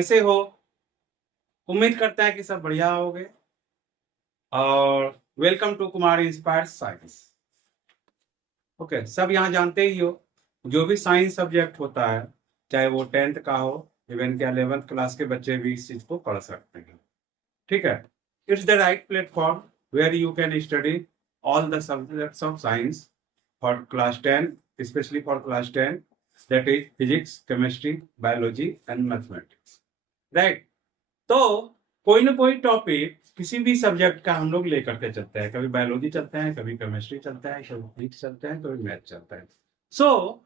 कैसे हो? उम्मीद करते हैं कि सब बढ़िया होगे। और welcome to Kumar inspire science. Okay, सब यहाँ जानते ही हो, जो भी साइंस सब्जेक्ट होता है, चाहे वो 10th का हो, इवन के 11th क्लास के बच्चे भी इस चीज को पढ़ सकते हैं। ठीक है, it's the right platform where you can study all the subjects of science for class 10, specially for class 10, that is physics, chemistry, biology and mathematics. Right. तो कोई ना कोई टॉपिक किसी भी सब्जेक्ट का हम लोग लेकर के चलते हैं। कभी बायोलॉजी चलते हैं, कभी केमिस्ट्री चलता है, कभी फिजिक्स चलते हैं, कभी मैथ चलता है। सो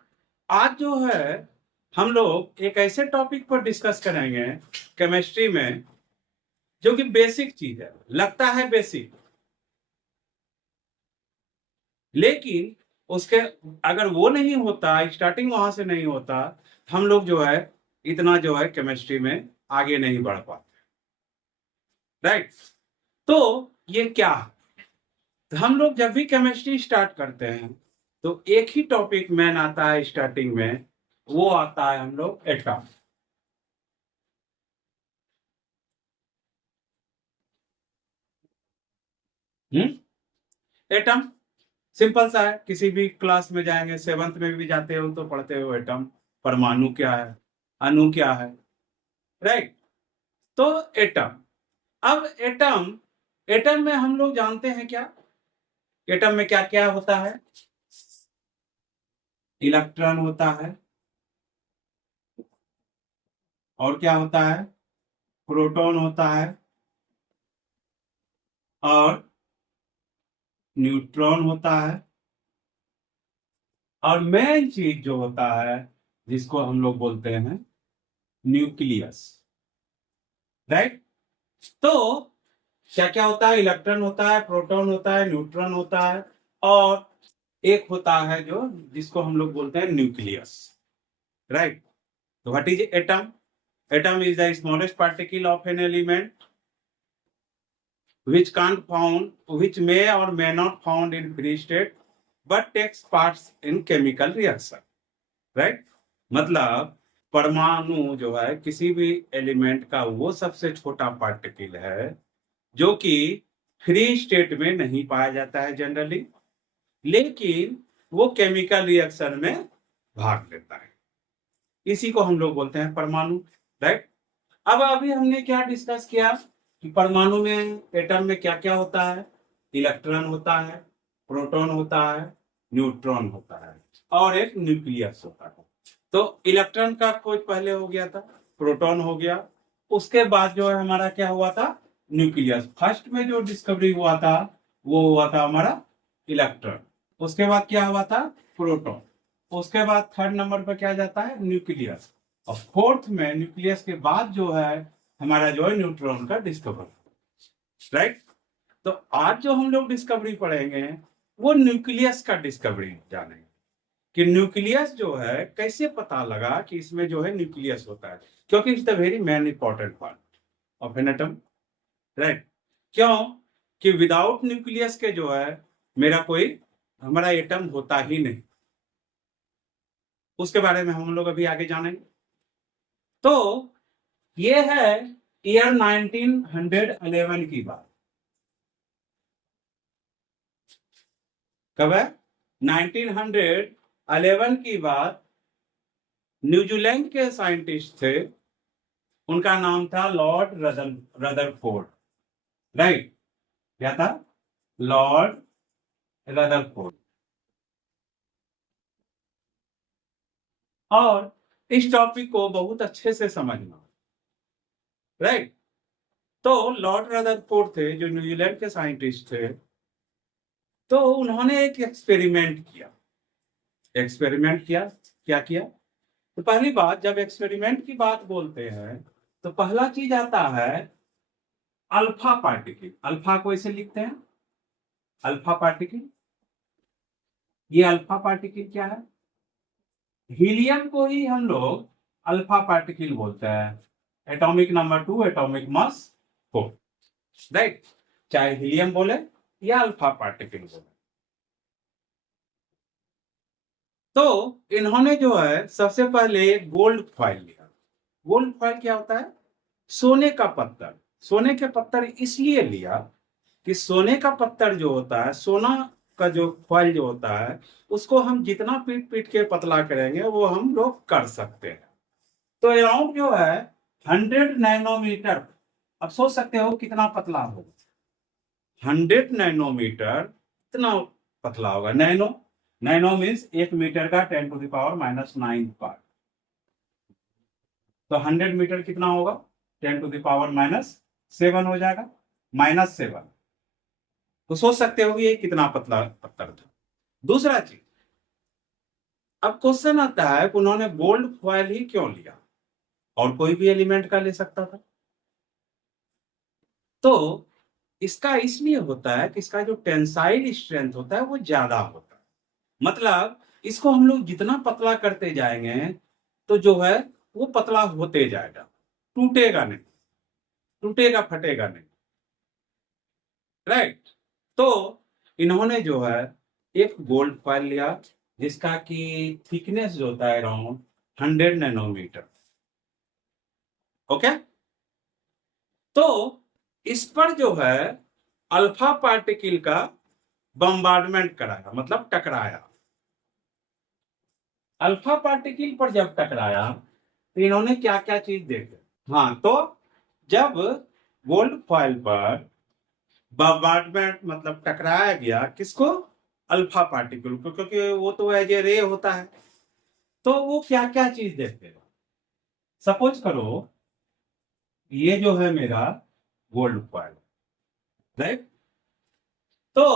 आज जो है हम लोग एक ऐसे टॉपिक पर डिस्कस करेंगे केमिस्ट्री में, जो कि बेसिक चीज है, लगता है बेसिक, लेकिन उसके अगर वो नहीं होता, स्टार्टिंग वहां से नहीं होता, हम लोग जो है इतना जो है केमिस्ट्री में आगे नहीं बढ़ पाते। राइट। तो ये क्या है? तो हम लोग जब भी केमिस्ट्री स्टार्ट करते हैं तो एक ही टॉपिक मेन आता है स्टार्टिंग में, वो आता है हम लोग एटम। एटम सिंपल सा है, किसी भी क्लास में जाएंगे, 7th में भी जाते हो तो पढ़ते हो एटम, परमाणु क्या है, अणु क्या है। राइट। तो एटम, अब एटम, एटम में हम लोग जानते हैं क्या, एटम में क्या क्या होता है? इलेक्ट्रॉन होता है, और क्या होता है? प्रोटॉन होता है, और न्यूट्रॉन होता है, और मेन चीज जो होता है जिसको हम लोग बोलते हैं न्यूक्लियस। राइट। तो क्या क्या होता है? इलेक्ट्रॉन होता है, प्रोटॉन होता है, न्यूट्रॉन होता है, और एक होता है जो जिसको हम लोग बोलते हैं न्यूक्लियस। राइट। तो what is atom? Atom is the smallest particle of an element which can't found, which may or may not found in free state but takes parts in chemical reaction. Right? मतलब परमाणु जो है किसी भी element का वो सबसे छोटा पार्टिकल है जो कि फ्री स्टेट में नहीं पाया जाता है जनरली, लेकिन वो केमिकल रिएक्शन में भाग लेता है। इसी को हम लोग बोलते हैं परमाणु। राइट। अब अभी हमने क्या डिस्कस किया कि परमाणु में, एटम में क्या क्या होता है? इलेक्ट्रॉन होता है, प्रोटॉन होता है, न्यूट्रॉन होता है, और एक न्यूक्लियस होता है। तो इलेक्ट्रॉन का खोज पहले हो गया था, प्रोटॉन हो गया, उसके बाद जो है हमारा क्या हुआ था? न्यूक्लियस। फर्स्ट में जो डिस्कवरी हुआ था वो हुआ था हमारा इलेक्ट्रॉन, उसके बाद क्या हुआ था? प्रोटॉन, उसके बाद थर्ड नंबर पर क्या जाता है? न्यूक्लियस, और फोर्थ में न्यूक्लियस के बाद जो है हमारा जो है न्यूट्रॉन का डिस्कवर। राइट। तो आज जो हम लोग डिस्कवरी पढ़ेंगे वो न्यूक्लियस का डिस्कवरी जानेंगे कि न्यूक्लियस जो है कैसे पता लगा कि इसमें जो है न्यूक्लियस होता है, क्योंकि it's the very main important part of an atom. Right. क्यों कि विदाउट न्यूक्लियस के जो है मेरा कोई, हमारा एटम होता ही नहीं। उसके बारे में हम लोग अभी आगे जानेंगे। तो ये है ईयर 1911 की बात। कब है? 1911 की बात। न्यूजीलैंड के साइंटिस्ट थे, उनका नाम था लॉर्ड रदरफोर्ड। राइट। क्या था? Lord Rutherford. और इस टॉपिक को बहुत अच्छे से समझना। राइट। तो लॉर्ड रदरफोर्ड थे जो न्यूजीलैंड के साइंटिस्ट थे, तो उन्होंने एक एक्सपेरिमेंट किया। एक्सपेरिमेंट किया, क्या किया? तो पहली बात, जब एक्सपेरिमेंट की बात बोलते हैं तो पहला चीज आता है अल्फा पार्टिकल। अल्फा को इसे लिखते हैं अल्फा पार्टिकल। ये अल्फा पार्टिकल क्या है? हीलियम को ही हम लोग अल्फा पार्टिकल बोलते हैं। Atomic number 2, atomic mass 4। Right. चाहे हीलियम बोले या अल्फा पार्टिकल बोले। तो इन्होंने जो है सबसे पहले गोल्ड फॉइल लिया। गोल्ड फॉइल क्या होता है? सोने का पत्थर, सोने के पत्थर इसलिए लिया कि सोने का पत्थर जो होता है, सोना का जो फॉइल जो होता है, उसको हम जितना पीट पीट के पतला करेंगे वो हम लोग कर सकते हैं। तो अराउंड जो है 100 नैनोमीटर। अब सोच सकते हो कितना पतला होगा। 100 नैनोमीटर कितना पतला होगा। नैनो, नैनो मीन्स 1 मीटर का 10⁻⁹ पार्ट। तो 100 मीटर कितना होगा, 10⁻⁻7 हो जाएगा, -7। तो सोच सकते हो कि ये कितना पतला पत्थर था। दूसरा चीज, अब क्वेश्चन आता है कि उन्होंने गोल्ड फॉयल ही क्यों लिया, और कोई भी एलिमेंट का ले सकता था। तो इसका इसलिए होता है कि इसका जो टेंसाइल स्ट्रेंथ होता है वो ज्यादा होता है। मतलब इसको हम लोग जितना पतला करते जाएंगे तो जो है वो पतला होते जाएगा, टूटेगा नहीं, टूटेगा फटेगा नहीं। राइट। तो इन्होंने जो है एक गोल्ड फॉयल लिया जिसका कि थिकनेस जो होता है अराउंड 100 नैनोमीटर। ओके। तो इस पर जो है अल्फा पार्टिकल का बम्बार्डमेंट कराया, मतलब टकराया। अल्फा पार्टिकल पर जब टकराया तो इन्होंने क्या क्या चीज देखे। हाँ, तो जब गोल्ड फॉइल पर बम्बार्डमेंट मतलब टकराया गया किसको, अल्फा पार्टिकल को, क्योंकि वो तो एज ए रे होता है। तो वो क्या क्या चीज देखते, सपोज करो ये जो है मेरा गोल्ड फॉइल, राइट। तो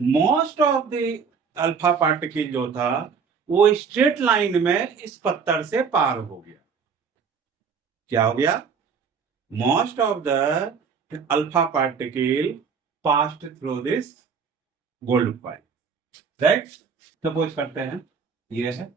most of the alpha particle जो था वो स्ट्रेट लाइन में इस पत्थर से पार हो गया। क्या हो गया, most of the alpha particle passed through this gold foil, right. Suppose करते हैं ये है,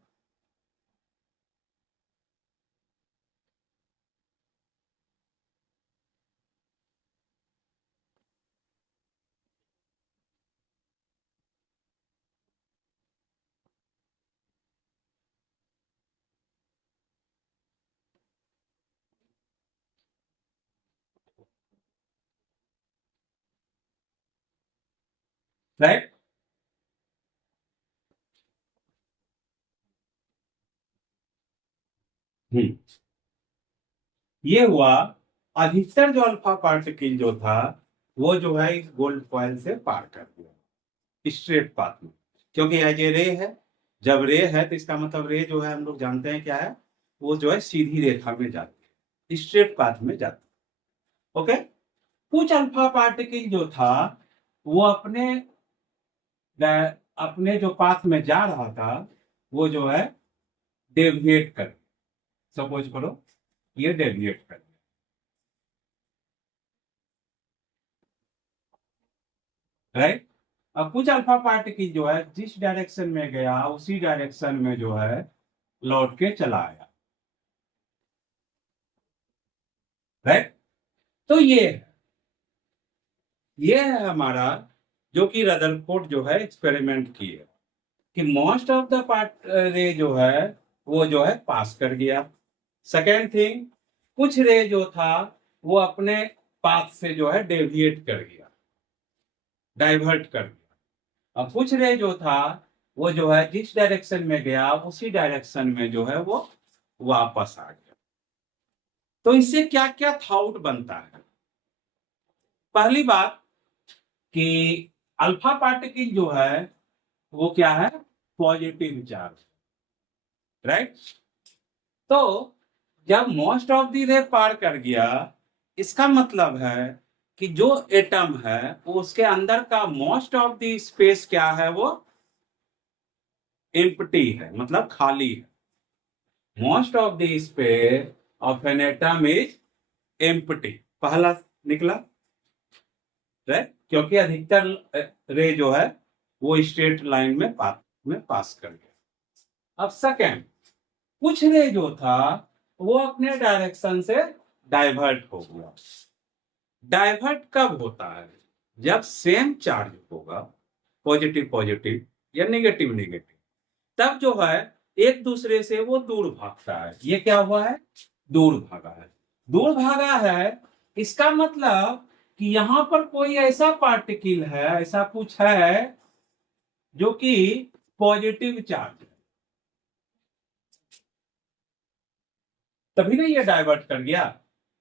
राइट। ये हुआ, अधिकतर जो अल्फा पार्टिकल जो था वो जो है इस गोल्ड फॉइल से पार कर दिया स्ट्रेट पाथ में, क्योंकि एज ए रे है। जब रे है तो इसका मतलब रे जो है हम लोग जानते हैं क्या है, वो जो है सीधी रेखा में जाती है, स्ट्रेट पाथ में जाती है। ओके। कुछ अल्फा पार्टिकल जो था वो अपने जो पाथ में जा रहा था वो जो है डेविएट कर, सपोज करो ये डेविएट कर, राइट। अब कुछ अल्फा पार्टिकल जो है जिस डायरेक्शन में गया उसी डायरेक्शन में जो है लौट के चला आया, राइट। तो ये है हमारा जो कि रदरफोर्ड जो है एक्सपेरिमेंट किए कि मोस्ट ऑफ द पार्ट रे जो है वो जो है पास कर गया। सेकेंड थिंग, कुछ रे जो था वो अपने पाथ से जो है डेविएट कर गया, डाइवर्ट कर गया। और कुछ रे जो था वो जो है जिस डायरेक्शन में गया उसी डायरेक्शन में जो है वो वापस आ गया। तो इससे क्या क्या थॉट बनता है। पहली बात कि अल्फा पार्टिकल जो है वो क्या है, पॉजिटिव चार्ज, राइट। तो जब मोस्ट ऑफ द रे पार कर गया इसका मतलब है कि जो एटम है वो उसके अंदर का मोस्ट ऑफ द स्पेस क्या है, वो एम्प्टी है, मतलब खाली है। Most of the space of an atom is empty, पहला निकला, राइट, क्योंकि अधिकतर रे जो है वो स्ट्रेट लाइन में पास कर गया। अब सेकेंड, कुछ रे जो था वो अपने डायरेक्शन से डाइवर्ट हो गया। डाइवर्ट कब होता है, जब सेम चार्ज होगा, पॉजिटिव पॉजिटिव या नेगेटिव नेगेटिव, तब जो है एक दूसरे से वो दूर भागता है। ये क्या हुआ है, दूर भागा है। दूर भागा है, इसका मतलब कि यहां पर कोई ऐसा पार्टिकल है, ऐसा कुछ है जो कि पॉजिटिव चार्ज है, तभी ना ये डाइवर्ट कर गया।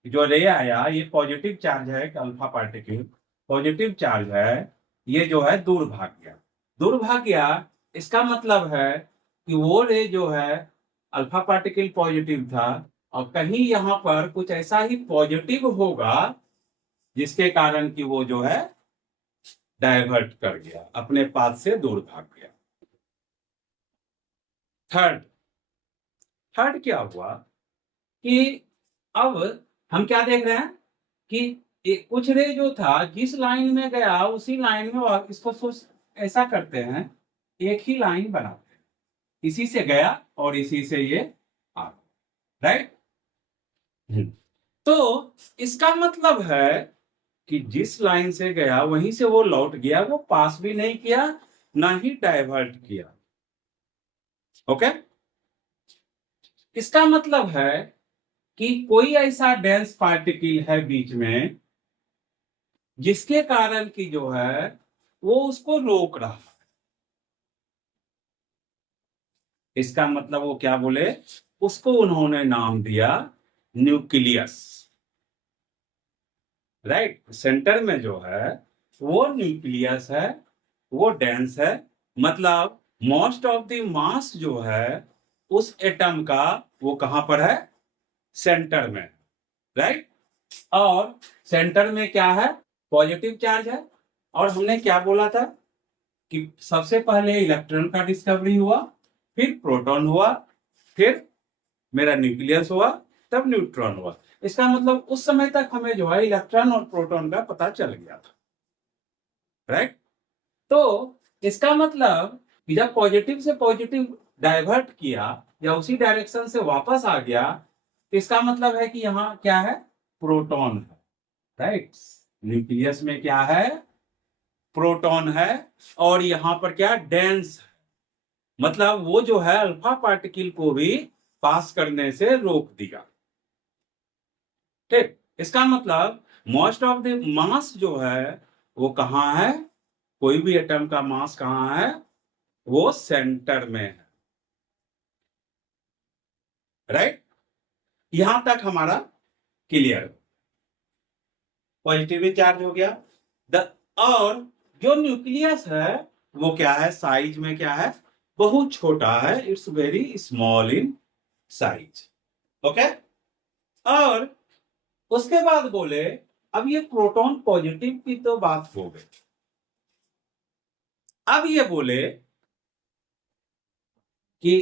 जो रे आया ये पॉजिटिव चार्ज है, अल्फा पार्टिकल पॉजिटिव चार्ज है, ये जो है दूर भाग गया। दूर भाग गया इसका मतलब है कि वो रे जो है अल्फा पार्टिकल पॉजिटिव था, और कहीं यहां पर कुछ ऐसा ही पॉजिटिव होगा जिसके कारण कि वो जो है डाइवर्ट कर गया, अपने पाथ से दूर भाग गया। थर्ड थर्ड क्या हुआ कि अब हम क्या देख रहे हैं कि कुछ रे जो था जिस लाइन में गया उसी लाइन में इसको सोच ऐसा करते हैं, एक ही लाइन बनाते हैं, इसी से गया और इसी से ये आ गया, राइट। तो इसका मतलब है कि जिस लाइन से गया वहीं से वो लौट गया, वो पास भी नहीं किया ना ही डाइवर्ट किया। ओके, इसका मतलब है कि कोई ऐसा डेंस पार्टिकल है बीच में जिसके कारण कि जो है वो उसको रोक रहा है। इसका मतलब वो क्या बोले, उसको उन्होंने नाम दिया न्यूक्लियस, राइट। सेंटर में जो है वो न्यूक्लियस है, वो डेंस है, मतलब मोस्ट ऑफ द मास जो है उस एटम का वो कहां पर है, सेंटर में, राइट। और सेंटर में क्या है, पॉजिटिव चार्ज है। और हमने क्या बोला था कि सबसे पहले इलेक्ट्रॉन का डिस्कवरी हुआ, फिर प्रोटॉन हुआ, फिर मेरा न्यूक्लियस हुआ, तब न्यूट्रॉन हुआ। इसका मतलब उस समय तक हमें जो है इलेक्ट्रॉन और प्रोटॉन का पता चल गया था, राइट। तो इसका मतलब कि जब पॉजिटिव से पॉजिटिव डाइवर्ट किया या उसी डायरेक्शन से वापस आ गया, तो इसका मतलब है कि यहाँ क्या है, प्रोटॉन है, राइट। न्यूक्लियस में क्या है, प्रोटॉन है, और यहां पर क्या, डेंस है, मतलब वो जो है अल्फा पार्टिकल को भी पास करने से रोक दिया, ठीक। इसका मतलब मोस्ट ऑफ द मास जो है वो कहां है, कोई भी एटम का मास कहां है, वो सेंटर में है, राइट। यहां तक हमारा क्लियर, पॉजिटिव चार्ज हो गया। द और जो न्यूक्लियस है वो क्या है, साइज में क्या है, बहुत छोटा है, it's very small in size. Okay, और उसके बाद बोले अब ये प्रोटॉन पॉजिटिव की तो बात हो गई, अब ये बोले कि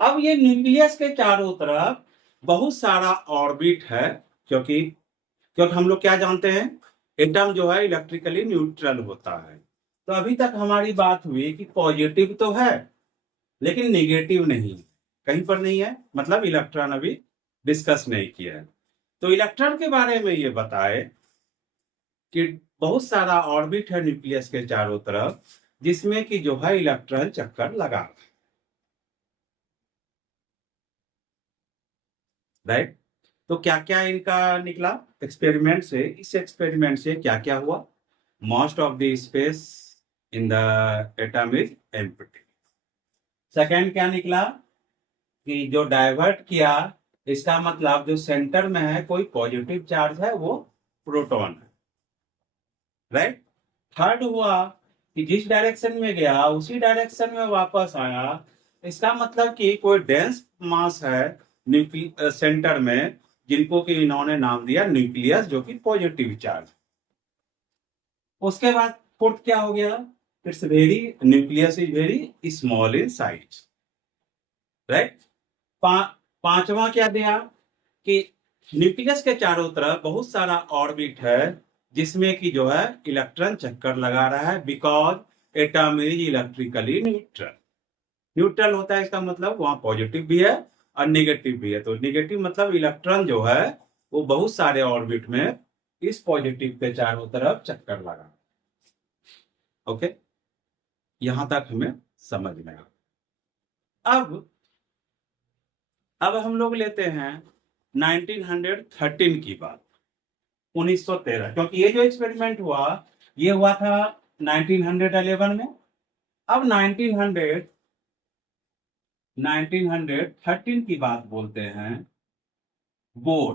अब ये न्यूक्लियस के चारों तरफ बहुत सारा ऑर्बिट है, क्योंकि क्योंकि हम लोग क्या जानते हैं, एटम जो है इलेक्ट्रिकली न्यूट्रल होता है। तो अभी तक हमारी बात हुई कि पॉजिटिव तो है लेकिन नेगेटिव नहीं, कहीं पर नहीं है, मतलब इलेक्ट्रॉन अभी डिस्कस नहीं किया है। तो इलेक्ट्रॉन के बारे में ये बताए कि बहुत सारा ऑर्बिट है न्यूक्लियस के चारों तरफ, जिसमें कि जो है इलेक्ट्रॉन चक्कर लगा, राइट। तो क्या क्या इनका निकला एक्सपेरिमेंट से, इस एक्सपेरिमेंट से क्या क्या हुआ, most of the space in the atom is empty. Second क्या निकला कि जो डाइवर्ट किया, इसका मतलब जो सेंटर में है कोई पॉजिटिव चार्ज है, वो प्रोटॉन है, राइट। थर्ड हुआ कि जिस डायरेक्शन में गया उसी डायरेक्शन में वापस आया, इसका मतलब कि कोई डेंस मास है सेंटर में, जिनको कि इन्होंने नाम दिया न्यूक्लियस, जो कि पॉजिटिव चार्ज। उसके बाद फोर्थ क्या हो गया, it's very, nucleus is very small in size, right. पांचवा क्या दिया कि न्यूक्लियस के चारों तरफ बहुत सारा ऑर्बिट है, जिसमें कि जो है इलेक्ट्रॉन चक्कर लगा रहा है, because atom is electrically neutral. Neutral होता है इसका मतलब वहां पॉजिटिव भी है और नेगेटिव भी है। तो नेगेटिव मतलब इलेक्ट्रॉन जो है वो बहुत सारे ऑर्बिट में इस पॉजिटिव के चारों तरफ चक्कर लगा। ओके, यहां तक हमें समझ में आ। अब हम लोग लेते हैं 1913 की बात, 1913, क्योंकि ये जो एक्सपेरिमेंट हुआ ये हुआ था 1911 में। अब 1913 की बात बोलते हैं। बोर,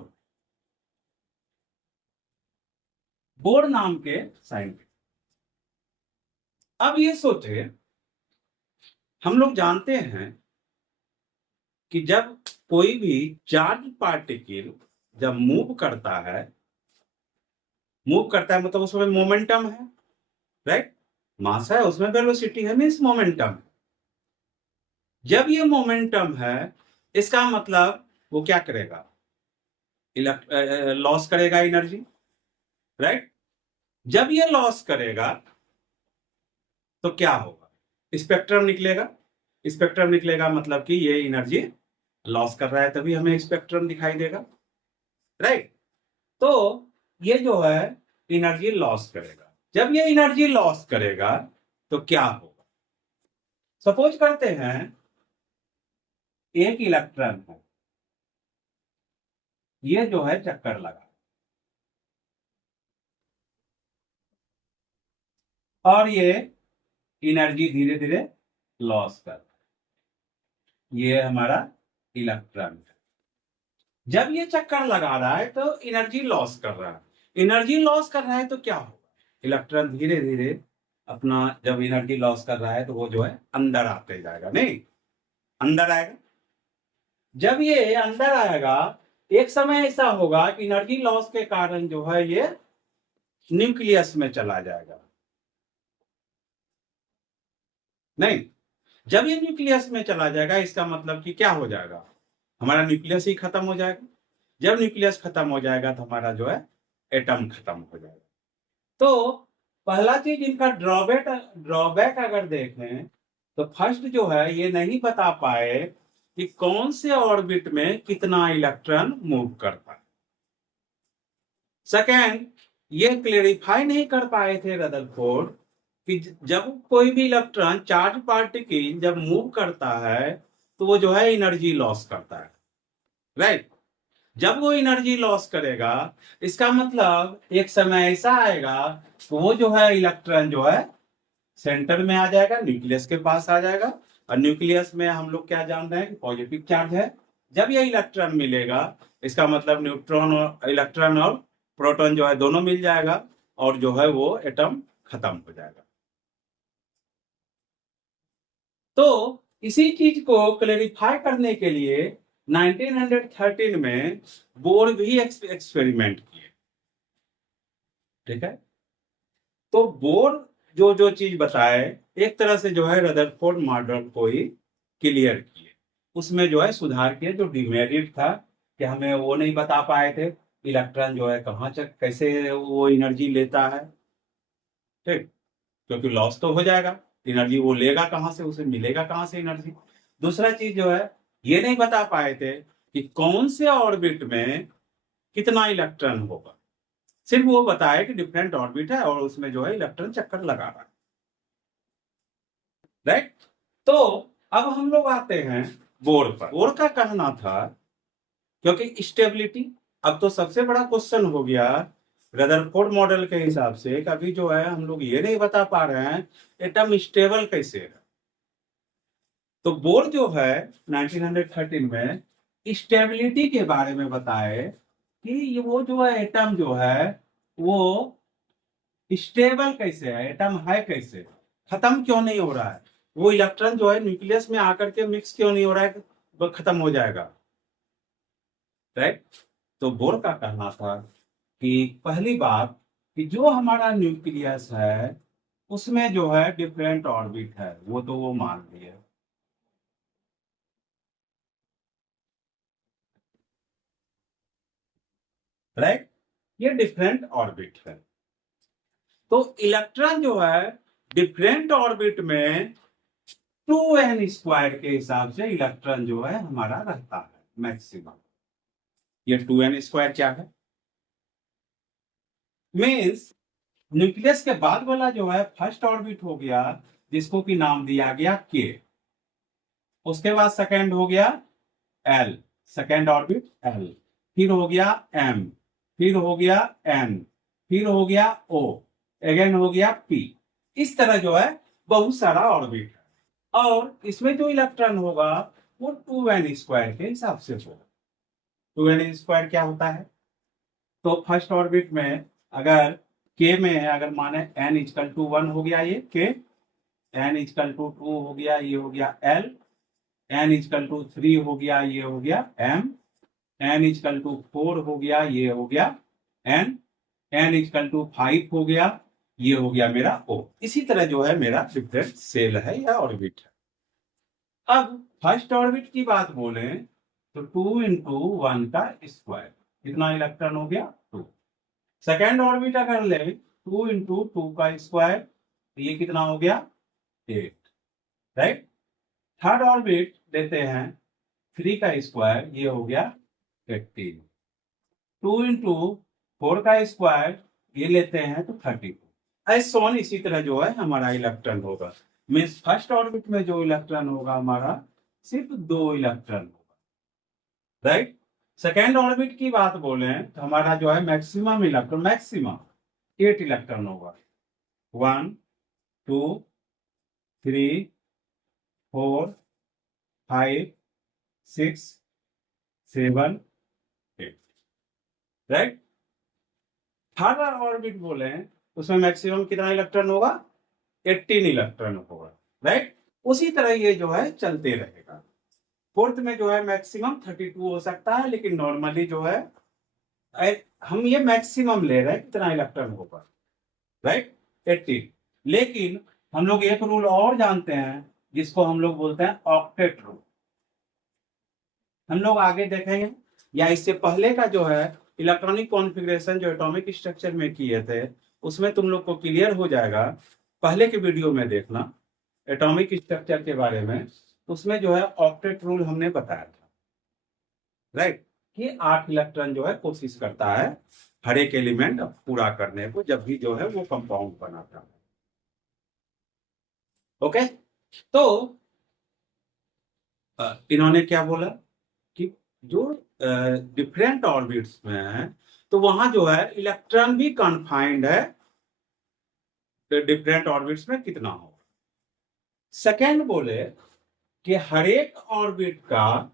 बोर नाम के साइंटिस्ट। अब ये सोचे, हम लोग जानते हैं कि जब कोई भी चार्ज पार्टिकल जब मूव करता है मतलब उसमें मोमेंटम है, राइट। मास है, उसमें वेलोसिटी है, मीन्स मोमेंटम। जब ये मोमेंटम है, इसका मतलब वो क्या करेगा, लॉस करेगा एनर्जी, राइट। जब ये लॉस करेगा तो क्या होगा, स्पेक्ट्रम निकलेगा। स्पेक्ट्रम निकलेगा मतलब कि ये एनर्जी लॉस कर रहा है, तभी हमें स्पेक्ट्रम दिखाई देगा, राइट। तो ये जो है एनर्जी लॉस करेगा। जब ये एनर्जी लॉस करेगा तो क्या होगा, सपोज करते हैं एक इलेक्ट्रॉन है, ये जो है चक्कर लगा और ये एनर्जी धीरे धीरे लॉस कर, ये हमारा इलेक्ट्रॉन है। जब ये चक्कर लगा रहा है तो एनर्जी लॉस कर रहा है। एनर्जी लॉस कर रहा है तो क्या होगा, इलेक्ट्रॉन धीरे धीरे अपना, जब एनर्जी लॉस कर रहा है तो वो जो है अंदर आते जाएगा, नहीं अंदर आएगा। जब ये अंदर आएगा, एक समय ऐसा होगा कि एनर्जी लॉस के कारण जो है ये न्यूक्लियस में चला जाएगा, नहीं। जब ये न्यूक्लियस में चला जाएगा इसका मतलब कि क्या हो जाएगा, हमारा न्यूक्लियस ही खत्म हो जाएगा। जब न्यूक्लियस खत्म हो जाएगा तो हमारा जो है एटम खत्म हो जाएगा। तो पहला चीज इनका ड्रॉबैक ड्रॉबैक अगर देखें तो फर्स्ट जो है ये नहीं बता पाए कि कौन से ऑर्बिट में कितना इलेक्ट्रॉन मूव करता है। सेकेंड, ये क्लेरिफाई नहीं कर पाए थे रदरफोर्ड कि जब कोई भी इलेक्ट्रॉन चार्ज पार्टिकल जब मूव करता है तो वो जो है एनर्जी लॉस करता है, राइट। जब वो एनर्जी लॉस करेगा इसका मतलब एक समय ऐसा आएगा वो जो है इलेक्ट्रॉन जो है सेंटर में आ जाएगा, न्यूक्लियस के पास आ जाएगा। और न्यूक्लियस में हम लोग क्या जान रहे हैं कि पॉजिटिव चार्ज है। जब ये इलेक्ट्रॉन मिलेगा इसका मतलब न्यूट्रॉन और इलेक्ट्रॉन और प्रोटॉन जो है दोनों मिल जाएगा और जो है वो एटम खत्म हो जाएगा। तो इसी चीज को क्लेरिफाई करने के लिए 1913 में बोर भी एक्सपेरिमेंट किए, ठीक है। तो बोर जो जो चीज बताए एक तरह से जो है रदरफोर्ड मॉडल को ही क्लियर किए, उसमें जो है सुधार किए। जो डिमेरिट था कि हमें वो नहीं बता पाए थे इलेक्ट्रॉन जो है कहाँ तक कैसे वो एनर्जी लेता है, ठीक, क्योंकि लॉस तो हो जाएगा, एनर्जी वो लेगा कहाँ से, उसे मिलेगा कहाँ से एनर्जी। दूसरा चीज जो है ये नहीं बता पाए थे कि कौन से ऑर्बिट में कितना इलेक्ट्रॉन होगा, सिर्फ वो बताया कि डिफरेंट ऑर्बिट है और उसमें जो है इलेक्ट्रॉन चक्कर लगा रहा है, राइट। तो अब हम लोग आते हैं बोर पर। बोर का कहना था क्योंकि स्टेबिलिटी, अब तो सबसे बड़ा क्वेश्चन हो गया रदरफोर्ड मॉडल के हिसाब से, कभी जो है हम लोग ये नहीं बता पा रहे हैं एटम स्टेबल कैसे है। तो बोर जो है 1913 में स्टेबिलिटी के बारे में बताए कि वो जो है एटम जो है वो स्टेबल कैसे है, एटम है कैसे, खत्म क्यों नहीं हो रहा है, वो इलेक्ट्रॉन जो है न्यूक्लियस में आकर के मिक्स क्यों नहीं हो रहा है, वो खत्म हो जाएगा, राइट। तो बोर का कहना था कि पहली बात कि जो हमारा न्यूक्लियस है उसमें जो है डिफरेंट ऑर्बिट है, वो तो वो मान लिए, राइट। ये डिफरेंट ऑर्बिट है। तो इलेक्ट्रॉन जो है डिफरेंट ऑर्बिट में 2n² के हिसाब से इलेक्ट्रॉन जो है हमारा रहता है मैक्सिमम। ये 2n² क्या है, मीन्स न्यूक्लियस के बाद वाला जो है फर्स्ट ऑर्बिट हो गया जिसको कि नाम दिया गया k, उसके बाद सेकेंड हो गया l, सेकेंड ऑर्बिट l, फिर हो गया M, फिर हो गया N, फिर हो गया O, अगेन हो गया P। इस तरह जो है बहुत सारा ऑर्बिट है, और इसमें जो इलेक्ट्रॉन होगा वो 2n² के हिसाब से होगा। 2n² क्या होता है? तो फर्स्ट ऑर्बिट में अगर k में अगर माने n इक्वल टू 1 हो गया, ये k, n इक्वल टू 2 हो गया, ये हो गया l, n इक्वल टू 3 हो गया, ये हो गया m, n इक्वल टू 4 हो गया, ये हो गया n, n इक्वल टू 5 हो गया, ये हो गया मेरा O। इसी तरह जो है मेरा डिफरेंट सेल है या ऑर्बिट है। अब फर्स्ट ऑर्बिट की बात बोले तो 2 इंटू 1 का स्क्वायर, कितना इलेक्ट्रॉन हो गया? 2। सेकेंड ऑर्बिट अगर ले 2 इंटू 2 का स्क्वायर, तो ये कितना हो गया? 8, राइट। थर्ड ऑर्बिट देते हैं 3 का स्क्वायर, ये हो गया 18। 2 इंटू 4 का स्क्वायर, ये लेते हैं तो 32। ऐसे ऑन इसी तरह जो है हमारा इलेक्ट्रॉन होगा। मीन्स फर्स्ट ऑर्बिट में जो इलेक्ट्रॉन होगा हमारा सिर्फ 2 इलेक्ट्रॉन होगा, राइट। सेकेंड ऑर्बिट की बात बोले तो हमारा जो है मैक्सिमम इलेक्ट्रॉन, मैक्सिमम 8 इलेक्ट्रॉन होगा। 1 2 3 4 5 6 7 8, राइट। थर्ड ऑर्बिट बोले उसमें मैक्सिमम कितना इलेक्ट्रॉन होगा? 18 इलेक्ट्रॉन होगा, राइट। उसी तरह ये जो है चलते रहेगा। फोर्थ में जो है मैक्सिमम 32 हो सकता है, लेकिन नॉर्मली जो है हम ये मैक्सिमम ले रहे हैं कितना इलेक्ट्रॉन होगा, राइट, 18। लेकिन हम लोग एक रूल और जानते हैं जिसको हम लोग बोलते हैं ऑक्टेट रूल। हम लोग आगे देखेंगे, या इससे पहले का जो है इलेक्ट्रॉनिक कॉन्फ़िगरेशन जो एटॉमिक स्ट्रक्चर में किए थे उसमें तुम लोग को क्लियर हो जाएगा। पहले के वीडियो में देखना एटॉमिक स्ट्रक्चर के बारे में, उसमें जो है ऑक्टेट रूल हमने बताया था, राइट, कि 8 इलेक्ट्रॉन जो है कोशिश करता है हर एक एलिमेंट पूरा करने को जब भी जो है वो कंपाउंड बनाता है। ओके, तो इन्होंने क्या बोला कि जो डिफरेंट ऑर्बिट्स में है तो वहां जो है इलेक्ट्रॉन भी कन्फाइंड है, तो डिफरेंट ऑर्बिट्स में कितना हो। सेकेंड बोले कि हर एक ऑर्बिट का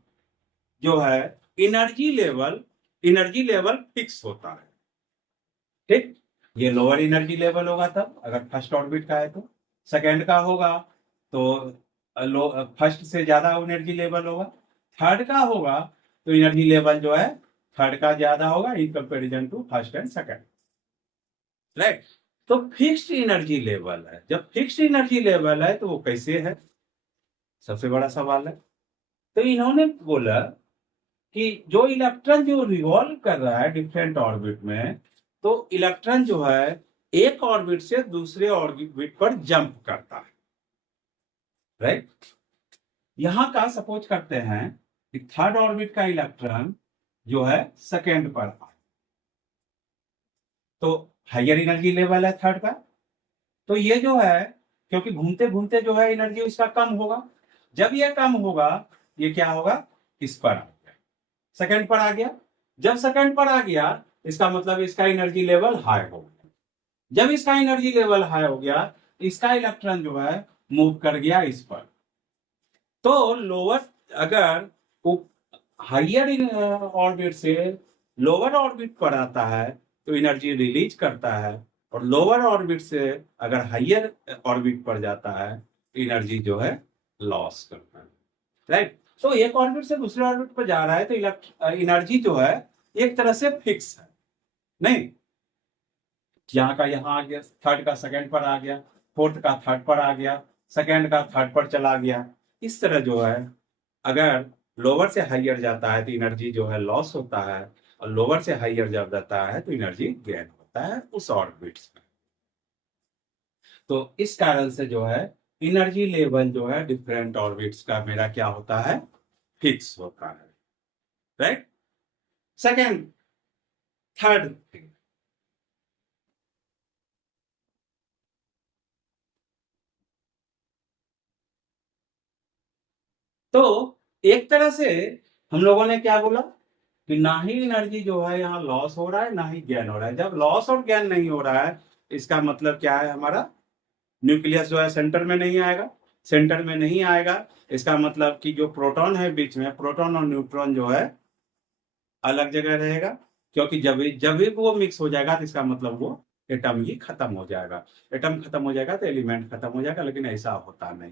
जो है एनर्जी लेवल फिक्स होता है, ठीक। ये लोअर एनर्जी लेवल होगा तब अगर फर्स्ट ऑर्बिट का है, तो सेकेंड का होगा तो फर्स्ट से ज्यादा एनर्जी लेवल होगा, थर्ड का होगा तो एनर्जी लेवल जो है थर्ड का ज्यादा होगा in comparison to first and second, right. तो फिक्स्ड एनर्जी लेवल है, जब फिक्स्ड एनर्जी लेवल है तो वो कैसे है, सबसे बड़ा सवाल है। तो इन्होंने बोला कि जो इलेक्ट्रॉन जो रिवॉल्व कर रहा है डिफरेंट ऑर्बिट में, तो इलेक्ट्रॉन जो है एक ऑर्बिट से दूसरे ऑर्बिट पर जंप करता है, राइट। यहां का सपोज करते हैं कि थर्ड ऑर्बिट का इलेक्ट्रॉन जो है सेकेंड पर है, तो हायर एनर्जी लेवल है थर्ड का, तो ये जो है क्योंकि घूमते घूमते जो है एनर्जी उसका कम होगा, जब ये कम होगा ये क्या होगा, इस पर आ गया, सेकेंड पर आ गया। जब सेकेंड पर आ गया इसका मतलब इसका एनर्जी लेवल हाई हो गया, जब इसका एनर्जी लेवल हाई हो गया इसका इलेक्ट्रॉन जो है मूव कर गया इस पर। तो लोअर अगर हाइयर ऑर्बिट से लोअर ऑर्बिट पर आता है तो एनर्जी रिलीज करता है, और लोअर ऑर्बिट से अगर हाइयर ऑर्बिट पर जाता है एनर्जी जो है लॉस करता है, राइट। तो एक ऑर्बिट से दूसरे ऑर्बिट पर जा रहा है तो एनर्जी जो है एक तरह से फिक्स है, नहीं, यहाँ का यहाँ आ गया, थर्ड का सेकंड पर आ गया, फोर्थ का थर्ड पर आ गया, सेकंड का थर्ड पर चला गया। इस तरह जो है अगर लोअर से हाइयर जाता है तो एनर्जी जो है लॉस होता है, और लोअर से हाइयर जब जाता है तो एनर्जी गेन होता है उस ऑर्बिट्स में। तो इस कारण से जो है एनर्जी लेवल जो है डिफरेंट ऑर्बिट्स का मेरा क्या होता है, फिक्स होता है, राइट। सेकेंड, थर्ड थिंग, तो एक तरह से हम लोगों ने क्या बोला कि ना ही एनर्जी जो है यहाँ लॉस हो रहा है, ना ही गेन हो रहा है। जब लॉस और गेन नहीं हो रहा है, इसका मतलब क्या है, हमारा न्यूक्लियस जो है सेंटर में नहीं आएगा। सेंटर में नहीं आएगा, इसका मतलब कि जो प्रोटॉन है बीच में, प्रोटॉन और न्यूट्रॉन जो है अलग जगह रहेगा, क्योंकि जब भी वो मिक्स हो जाएगा तो इसका मतलब वो एटम ही खत्म हो जाएगा। एटम खत्म हो जाएगा तो एलिमेंट खत्म हो जाएगा, लेकिन ऐसा होता नहीं।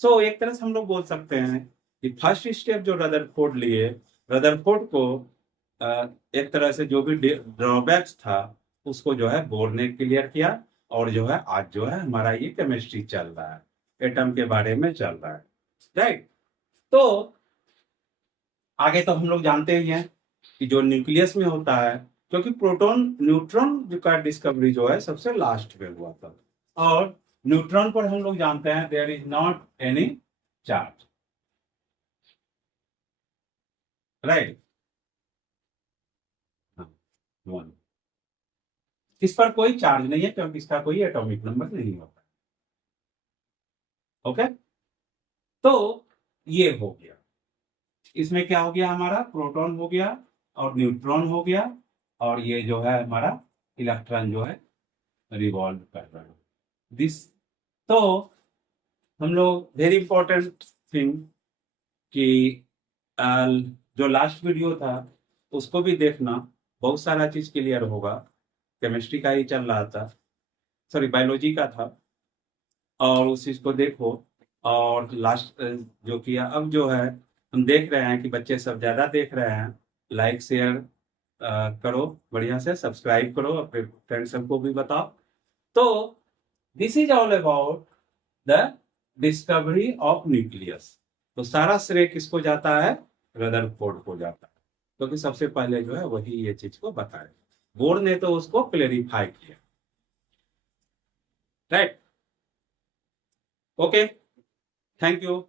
सो एक तरह से हम लोग बोल सकते हैं कि फर्स्ट स्टेप जो रदरफोर्ड लिए, रदरफोर्ड को एक तरह से जो भी ड्रॉबैक्स था उसको जो है बोर ने क्लियर किया, और जो है आज जो है हमारा ये केमिस्ट्री चल रहा है, एटम के बारे में चल रहा है, राइट। तो आगे तो हम लोग जानते ही हैं कि जो न्यूक्लियस में होता है, क्योंकि प्रोटॉन न्यूट्रॉन का डिस्कवरी जो है सबसे लास्ट में हुआ था, और न्यूट्रॉन पर हम लोग जानते हैं there is not any charge, right. इस पर कोई चार्ज नहीं है, क्योंकि इसका कोई एटॉमिक नंबर नहीं होता। ओके, तो ये हो गया। इसमें क्या हो गया, हमारा प्रोटॉन हो गया और न्यूट्रॉन हो गया, और ये जो है हमारा इलेक्ट्रॉन जो है रिवॉल्व कर रहा है दिस। तो हम लोग वेरी इंपॉर्टेंट थिंग कि जो लास्ट वीडियो था उसको भी देखना, बहुत सारा चीज क्लियर होगा। केमिस्ट्री का ही चल रहा था, सॉरी बायोलॉजी का था, और उस चीज को देखो। और लास्ट जो किया, अब जो है हम देख रहे हैं कि बच्चे सब ज्यादा देख रहे हैं। लाइक शेयर करो, बढ़िया से सब्सक्राइब करो, अपने फ्रेंड्स सबको भी बताओ। तो this is all about the discovery of nucleus. तो सारा श्रेय किसको जाता है, रदरफोर्ड को जाता है, क्योंकि सबसे पहले जो है वही ये चीज को बताया, बोर ने तो उसको क्लेरिफाई किया, राइट। Okay, thank you.